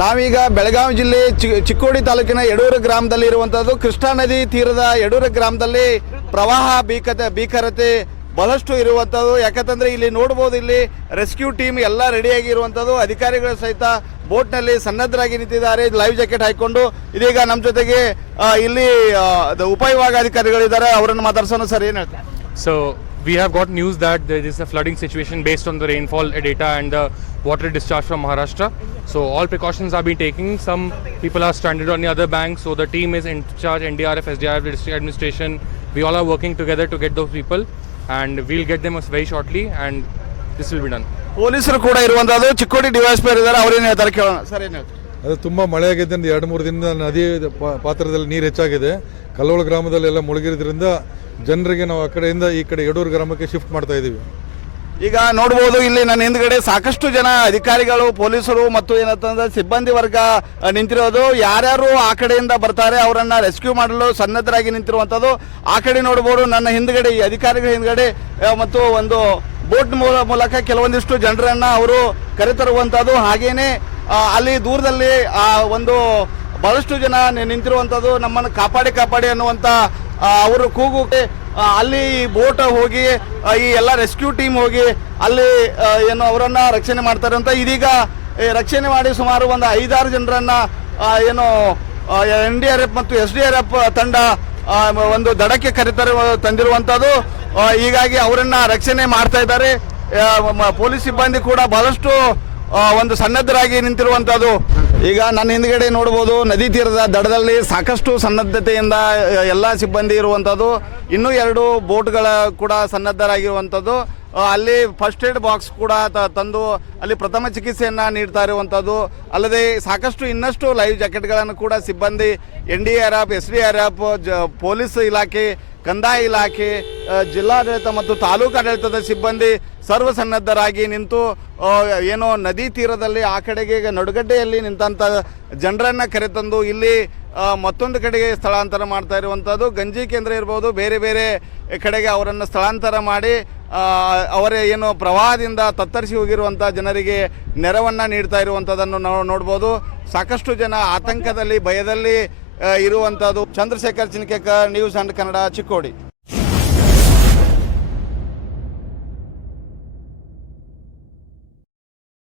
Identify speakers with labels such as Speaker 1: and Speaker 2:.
Speaker 1: ನಾವೀಗ ಬೆಳಗಾವಿ ಜಿಲ್ಲೆ ಚಿಕ್ಕೋಡಿ ತಾಲೂಕಿನ ಯಡೂರು ಗ್ರಾಮದಲ್ಲಿ ಇರುವಂತದ್ದು ಕೃಷ್ಣಾ ನದಿ ತೀರದ ಯಡೂರು ಗ್ರಾಮದಲ್ಲಿ ಪ್ರವಾಹ ಭೀಕತೆ, ಭೀಕರತೆ ಬಹಳಷ್ಟು ಇರುವಂಥದ್ದು ಯಾಕಂತಂದರೆ ಇಲ್ಲಿ ನೋಡ್ಬೋದು, ಇಲ್ಲಿ ರೆಸ್ಕ್ಯೂ ಟೀಮ್ ಎಲ್ಲ ರೆಡಿಯಾಗಿ ಇರುವಂಥದ್ದು ಅಧಿಕಾರಿಗಳು ಸಹಿತ ಬೋಟ್ನಲ್ಲಿ ಸನ್ನದ್ಧರಾಗಿ ನಿಂತಿದ್ದಾರೆ. ಲೈವ್ ಜಾಕೆಟ್ ಹಾಕಿಕೊಂಡು ಇದೀಗ ನಮ್ಮ ಜೊತೆಗೆ ಇಲ್ಲಿ ಉಪವಿಭಾಗಾಧಿಕಾರಿಗಳಿದ್ದಾರೆ. ಅವರನ್ನು ಮಾತಾಡ್ಸೋಣ ಸರ್, ಏನು ಹೇಳ್ತಾರೆ?
Speaker 2: So we have got news that there is a flooding situation based on the rainfall data and the water discharge from Maharashtra. So all precautions are being taken. Some people are stranded on the other bank. So the team is in charge, NDRF, SDRF, district administration. We all are working together to get those people and we'll get them very shortly and this will be done.
Speaker 1: ಪೊಲೀಸರು ಕೂಡ ಇರುವಂತದ್ದು Chikkodi DYSP ಇದ್ದಾರೆ ಅವ್ರೇನು ಹೇಳ್ತಾರೆ ಕೇಳೋಣ sir ಏನು ಹೇಳ್ತಾರೆ
Speaker 3: ಅದು ತುಂಬ ಮಳೆ ಆಗಿದ್ದರಿಂದ ಎರಡು ಮೂರು ದಿನದಿಂದ ನದಿ ಪಾತ್ರದಲ್ಲಿ ನೀರು ಹೆಚ್ಚಾಗಿದೆ. ಕಲ್ಲೋಳ ಗ್ರಾಮದಲ್ಲೆಲ್ಲ ಮುಳುಗಿರೋದ್ರಿಂದ ಜನರಿಗೆ ನಾವು ಆ ಕಡೆಯಿಂದ ಈ ಕಡೆ ಯಡೂರು ಗ್ರಾಮಕ್ಕೆ ಶಿಫ್ಟ್ ಮಾಡ್ತಾ ಇದ್ದೀವಿ.
Speaker 1: ಈಗ ನೋಡ್ಬೋದು ಇಲ್ಲಿ ನನ್ನ ಹಿಂದ್ಗಡೆ ಸಾಕಷ್ಟು ಜನ ಅಧಿಕಾರಿಗಳು, ಪೊಲೀಸರು ಮತ್ತು ಏನಂತಂದ್ರೆ ಸಿಬ್ಬಂದಿ ವರ್ಗ ನಿಂತಿರೋದು. ಯಾರ್ಯಾರು ಆ ಕಡೆಯಿಂದ ಬರ್ತಾರೆ, ಅವರನ್ನ ರೆಸ್ಕ್ಯೂ ಮಾಡಲು ಸನ್ನದ್ಧರಾಗಿ ನಿಂತಿರುವಂಥದ್ದು ಆ ಕಡೆ ನೋಡ್ಬೋದು ನನ್ನ ಹಿಂದ್ಗಡೆ, ಈ ಅಧಿಕಾರಿಗಳ ಹಿಂದ್ಗಡೆ ಮತ್ತು ಒಂದು ಬೋಟ್ ಮೂಲ ಮೂಲಕ ಕೆಲವೊಂದಿಷ್ಟು ಜನರನ್ನ ಅವರು ಕರೆತರುವಂಥದ್ದು ಹಾಗೇನೆ ಅಲ್ಲಿ ದೂರದಲ್ಲಿ, ಆ, ಒಂದು ಬಹಳಷ್ಟು ಜನ ನಿಂತಿರುವಂಥದ್ದು ನಮ್ಮನ್ನು ಕಾಪಾಡಿ ಕಾಪಾಡಿ ಅನ್ನುವಂಥ ಅವರು ಕೂಗು ಅಲ್ಲಿ ಬೋಟ್ ಹೋಗಿ ಈ ಎಲ್ಲ ರೆಸ್ಕ್ಯೂ ಟೀಮ್ ಹೋಗಿ ಅಲ್ಲಿ ಏನು ಅವರನ್ನ ರಕ್ಷಣೆ ಮಾಡ್ತಾರೆ ಅಂತ ಇದೀಗ ರಕ್ಷಣೆ ಮಾಡಿ ಸುಮಾರು ಒಂದು ಐದಾರು ಜನರನ್ನ ಏನು ಎನ್ ಡಿ ಆರ್ ಎಫ್ ಮತ್ತು ಎಸ್ ಡಿ ಆರ್ ಎಫ್ ತಂಡ ಒಂದು ದಡಕ್ಕೆ ಕರೆತರು ತಂದಿರುವಂಥದ್ದು ಹೀಗಾಗಿ ಅವರನ್ನ ರಕ್ಷಣೆ ಮಾಡ್ತಾ ಇದ್ದಾರೆ. ಪೊಲೀಸ್ ಸಿಬ್ಬಂದಿ ಕೂಡ ಬಹಳಷ್ಟು ಒಂದು ಸನ್ನದ್ಧರಾಗಿ ನಿಂತಿರುವಂಥದ್ದು ಈಗ ನನ್ನ ಹಿಂದ್ಗಡೆ ನೋಡ್ಬೋದು, ನದಿ ತೀರದ ದಡದಲ್ಲಿ ಸಾಕಷ್ಟು ಸನ್ನದ್ಧತೆಯಿಂದ ಎಲ್ಲ ಸಿಬ್ಬಂದಿ ಇರುವಂಥದ್ದು ಇನ್ನೂ ಎರಡು ಬೋಟ್ಗಳ ಕೂಡ ಸನ್ನದ್ಧರಾಗಿರುವಂಥದ್ದು ಅಲ್ಲಿ ಫಸ್ಟ್ ಏಡ್ ಬಾಕ್ಸ್ ಕೂಡ ತಂದು, ಅಲ್ಲಿ ಪ್ರಥಮ ಚಿಕಿತ್ಸೆಯನ್ನು ನೀಡ್ತಾ ಇರುವಂಥದ್ದು ಅಲ್ಲದೆ ಸಾಕಷ್ಟು ಇನ್ನಷ್ಟು ಲೈವ್ ಜಾಕೆಟ್ಗಳನ್ನು ಕೂಡ ಸಿಬ್ಬಂದಿ, N D R F S D R F police ಇಲಾಖೆ ಕಂದಾಯ ಇಲಾಖೆ ಜಿಲ್ಲಾಡಳಿತ ಮತ್ತು ತಾಲೂಕಾಡಳಿತದ ಸಿಬ್ಬಂದಿ ಸರ್ವಸನ್ನದ್ಧರಾಗಿ ನಿಂತು ಏನೋ ನದಿ ತೀರದಲ್ಲಿ ಆ ಕಡೆಗೆ ನಡುಗಡ್ಡೆಯಲ್ಲಿ ನಿಂತಂಥ ಜನರನ್ನು ಕರೆತಂದು ಇಲ್ಲಿ ಮತ್ತೊಂದು ಕಡೆಗೆ ಸ್ಥಳಾಂತರ ಮಾಡ್ತಾ ಇರುವಂಥದ್ದು ಗಂಜಿ ಕೇಂದ್ರ ಇರ್ಬೋದು, ಬೇರೆ ಬೇರೆ ಕಡೆಗೆ ಅವರನ್ನು ಸ್ಥಳಾಂತರ ಮಾಡಿ ಅವರ ಏನು ಪ್ರವಾಹದಿಂದ ತತ್ತರಿಸಿ ಹೋಗಿರುವಂಥ ಜನರಿಗೆ ನೆರವನ್ನು ನೀಡ್ತಾ ಇರುವಂಥದ್ದನ್ನು ನಾವು ನೋಡ್ಬೋದು. ಸಾಕಷ್ಟು ಜನ ಆತಂಕದಲ್ಲಿ, ಭಯದಲ್ಲಿ ಇರುವಂಥದ್ದು ಚಂದ್ರಶೇಖರ್ ಚಿನ್ಕೇಕರ್ ನ್ಯೂಸ್ ಅಂಡ್ ಕನ್ನಡ ಚಿಕ್ಕೋಡಿ.